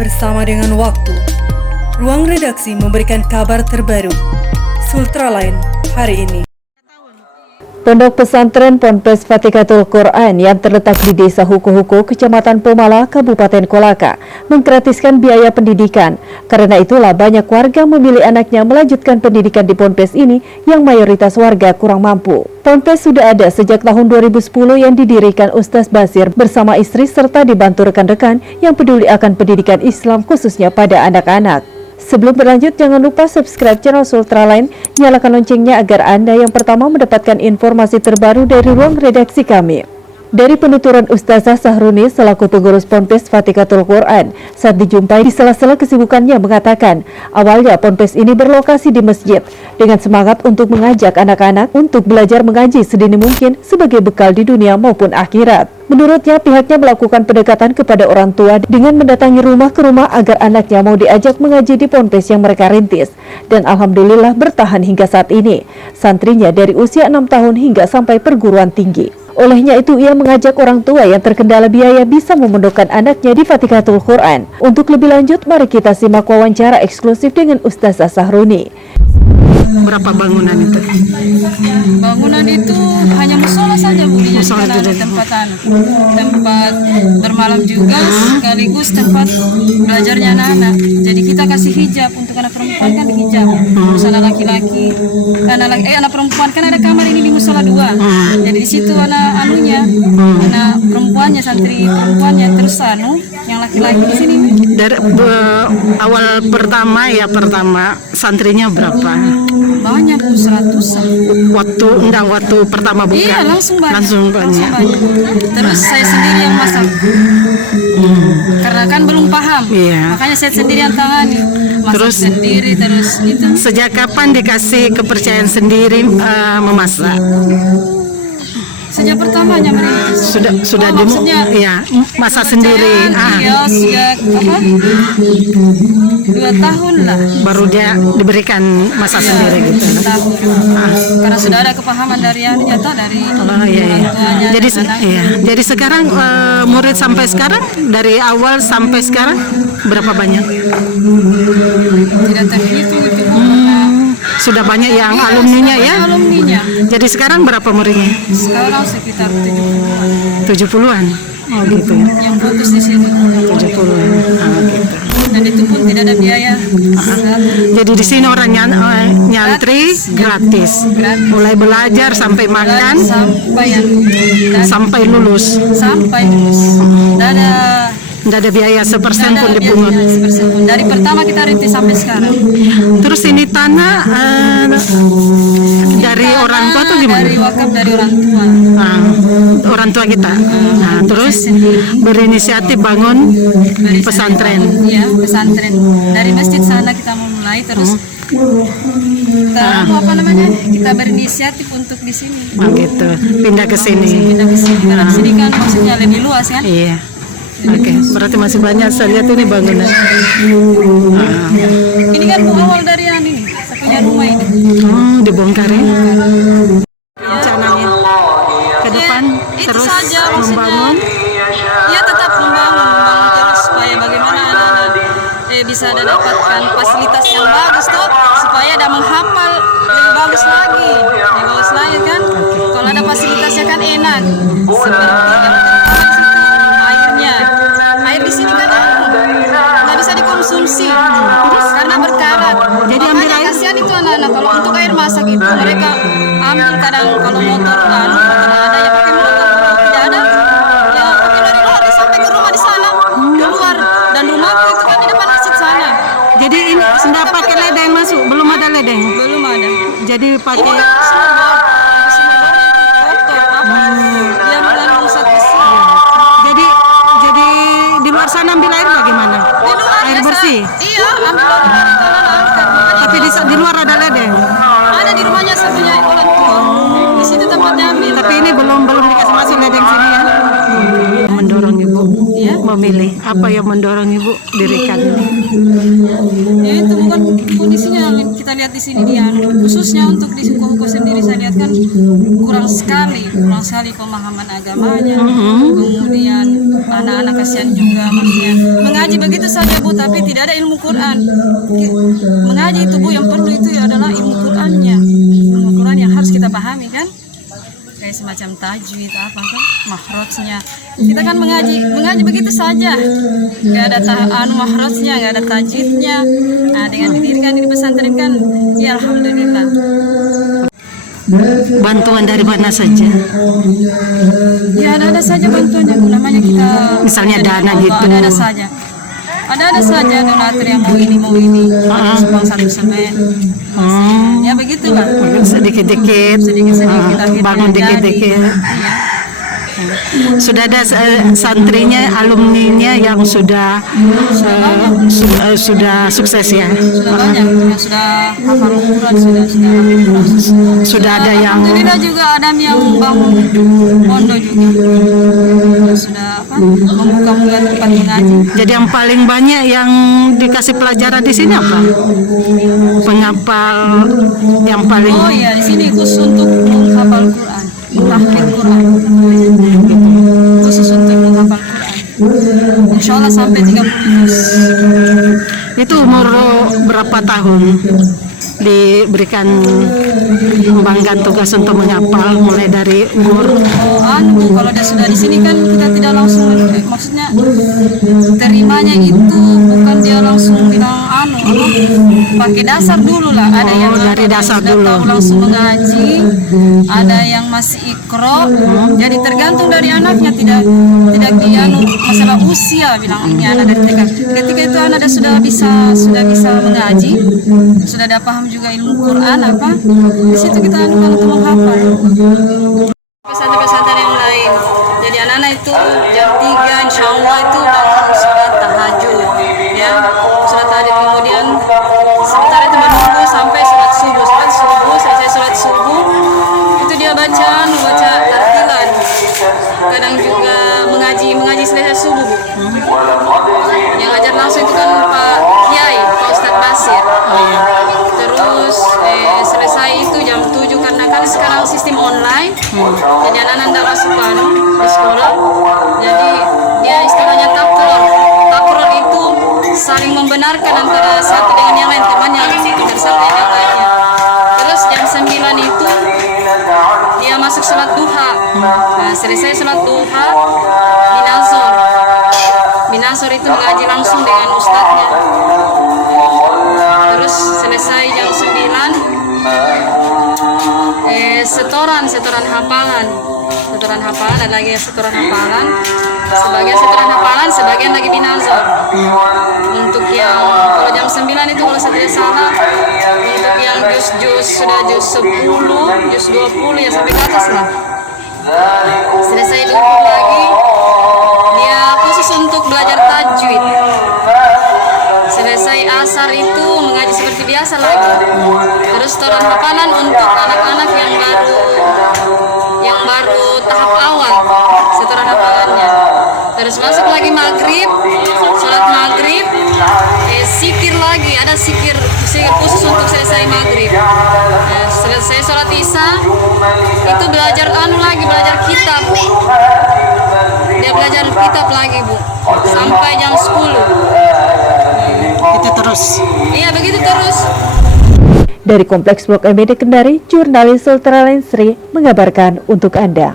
bersama dengan waktu. Ruang redaksi memberikan kabar terbaru. Sultraline hari ini. Pondok pesantren Ponpes Fatikatul Quran yang terletak di Desa Huko-Huko, Kecamatan Pomala, Kabupaten Kolaka, menggratiskan biaya pendidikan. Karena itulah banyak warga memilih anaknya melanjutkan pendidikan di Ponpes ini yang mayoritas warga kurang mampu. Ponpes sudah ada sejak tahun 2010 yang didirikan Ustaz Basir bersama istri serta dibantu rekan-rekan yang peduli akan pendidikan Islam khususnya pada anak-anak. Sebelum berlanjut, jangan lupa subscribe channel Sultraline, nyalakan loncengnya agar Anda yang pertama mendapatkan informasi terbaru dari ruang redaksi kami. Dari penuturan Ustazah Sahruni selaku pengurus Ponpes Fatikatul Quran saat dijumpai di sela-sela kesibukannya mengatakan, awalnya Ponpes ini berlokasi di masjid dengan semangat untuk mengajak anak-anak untuk belajar mengaji sedini mungkin sebagai bekal di dunia maupun akhirat. Menurutnya, pihaknya melakukan pendekatan kepada orang tua dengan mendatangi rumah ke rumah agar anaknya mau diajak mengaji di Ponpes yang mereka rintis. Dan alhamdulillah bertahan hingga saat ini. Santrinya dari usia 6 tahun hingga sampai perguruan tinggi. Olehnya itu, ia mengajak orang tua yang terkendala biaya bisa memondokkan anaknya di Fatikatul Quran. Untuk lebih lanjut, mari kita simak wawancara eksklusif dengan Ustazah Sahruni. Berapa bangunan itu? Bangunan itu hanya musola saja, Bu. Dijadikan ada tempat bermalam juga, sekaligus tempat belajarnya anak-anak. Jadi kita kasih hijab untuk anak perempuan, kan hijab. Terus anak laki-laki, anak perempuan kan ada kamar ini di musola 2. Jadi di situ anak perempuannya, santri perempuannya, terus yang laki-laki di sini. Dari awal pertama santrinya berapa? Banyak, Bu, 100-an. Waktu pertama buka? Iya, langsung banyak. Terus saya sendiri yang masak. Karena kan belum paham. Iya. Makanya saya sendiri yang tangani. Masak terus sendiri, terus itu. Sejak kapan dikasih kepercayaan sendiri memasak? Sejak pertamanya mereka sudah masak kepercayaan, sendiri. Iya, sejak 2 tahun lah. Baru dia diberikan masak sendiri gitu. 2 tahun. Karena sudah ada kepahaman dari orang tuanya. Jadi sekarang murid sampai sekarang, dari awal sampai sekarang berapa banyak? Tidak terhitung itu. Sudah banyak yang alumninya ya? Alumninya. Jadi sekarang berapa muridnya? Sekarang sekitar 70-an. 70-an? Oh gitu ya? Yang putus di sini 70-an. Gitu. Dan itu pun tidak ada biaya. Jadi di sini orang nyantri gratis. Mulai belajar sampai makan sampai lulus. Tidak ada biaya sepersen pun dipungut. Dari pertama kita rintis sampai sekarang. Terus ini tanah dari orang tua tuh gimana? Dari wakaf dari orang tua. Orang tua kita. Terus berinisiatif bangun pesantren. Iya, pesantren. Dari masjid sana kita mulai, terus kita berinisiatif untuk di sini. Gitu. Pindah ke sini. Karena di sini kan maksudnya lebih luas kan? Iya. Oke, berarti masih banyak saya lihat ini bangunan. Ini kan awal dari ini, saya punya rumah ini. Dibongkar ya. Rencananya ke depan terus saja, membangun. Ya, tetap membangun terus supaya bagaimana anak-anak bisa dapatkan fasilitas yang bagus toh, supaya ada menghafal lebih bagus lagi kan. Kalau ada fasilitasnya kan enak. Seperti yang air di sini kan nggak bisa dikonsumsi karena berkarat. Jadi ambil air. Kasihan itu anak-anak kalau untuk air masak itu mereka ambil kadang kalau motor kan ada yang pakai motor, kalau tidak ada ya pakai lari-lari sampai ke rumah di sana keluar, dan rumahku itu kan di depan masjid sana. Jadi ini sudah pakai ledeng masuk, belum ada ledeng? Belum ada. Jadi pakai sana ambil air bagaimana? Di luar air bersih? Iya, ambil dari tanah. Tapi di luar ada ledeng? Ada di rumahnya punya orang tua. Di situ tempatnya ambil. Tapi ini belum dikasih masuk ledeng sini ya? Mendorong ibu memilih apa yang mendorong Ibu dirikan ini? Ya itu bukan kondisinya yang kita lihat di sini dia, khususnya untuk di suku-suku sendiri saya lihat kan kurang sekali pemahaman agamanya. Kemudian anak-anak kasihan juga maksudnya mengaji begitu saja Bu, tapi tidak ada ilmu Quran. Mengaji itu Bu, yang perlu itu adalah ilmu Qurannya, ilmu Quran yang harus kita pahami kan, kayak semacam tajwid apa kan, mahrojnya. Kita kan mengaji begitu saja, nggak ada mahrojnya, nggak ada tajwidnya. Nah, dengan didirikan di pesantren kan, ya alhamdulillah. Bantuan dari mana saja? Ya ada saja bantuannya Bu, namanya kita Misalnya dana gitu. Ada saja. Ada saja donatur yang mau ini sumbang satu semen. Ya begitulah. Sedikit-sedikit Sedikit-sedikit bangun dikit-dikit. Iya. Sudah ada santrinya, alumninya yang sudah sukses ya. Sudah banyak yang sudah hafal Quran, Sudah ada yang alhamdulillah juga ada yang bangun pondok juga. Sudah membuka tempat mengaji. jadi yang paling banyak yang dikasih pelajaran di sini apa? Penghafal yang paling Oh iya, di sini khusus untuk menghafal Quran, tahfidz Quran. Khusus untuk menghafal Quran. Insya Allah sampai 30 juz. itu umur berapa tahun diberikan kembangkan tugas untuk menghafal, mulai dari umur Kalau dia sudah di sini kan kita tidak langsung, maksudnya terimanya itu bukan dia langsung bilang pakai dasar dulu lah. Ada yang dari dasar dulu tahu langsung mengaji, ada yang masih ikro. Jadi tergantung dari anaknya, tidak masalah usia bilang ini anak dari TK. Ketika itu anak sudah bisa mengaji, sudah ada paham juga ilmu Quran apa, di situ kita anukan untuk menghafal. Pesantren-pesantren yang lain, jadi anak-anak itu jam 3 insya Allah itu bangun sholat tahajud ya, sholat tahajud, kemudian sebentar itu menunggu sampai sholat subuh, selesai sholat subuh itu dia baca tartilan, kadang juga mengaji selesai subuh Bu. Yang ajar langsung itu kan Pak Kiai, Pak Ustadz Basir. Terus selesai itu jam 7 karena kan sekarang sistem online, jadi anak-anak tidak masuk di sekolah, jadi dia istilahnya takror itu saling membenarkan antara satu dengan yang lain, temannya bersama yang lainnya. Terus jam 9 itu dia masuk sholat duha. Nah, selesai sholat duha binasor itu mengaji langsung dengan ustadznya. Terus selesai jam 9 setoran hafalan, ada lagi setoran hafalan, sebagian lagi binazor. Untuk yang kalau jam 9 itu kalau saya tidak salah, untuk yang juz sudah juz 10, juz 20 ya sampai ke atas lah. Selesai dulu lagi dia khusus untuk belajar tajwid. Selesai asar itu mengaji seperti biasa lagi. Terus setoran hafalan untuk anak-anak yang baru tahap awal, setoran hafalannya. Terus masuk lagi maghrib, sholat maghrib, zikir lagi, ada zikir khusus untuk selesai maghrib. Selesai sholat isya itu belajar kitab. Dia belajar kitab lagi Bu, sampai jam 10. itu terus. Iya begitu terus. Dari Kompleks Blok M Kendari, jurnalis Sultra Lensri mengabarkan untuk Anda.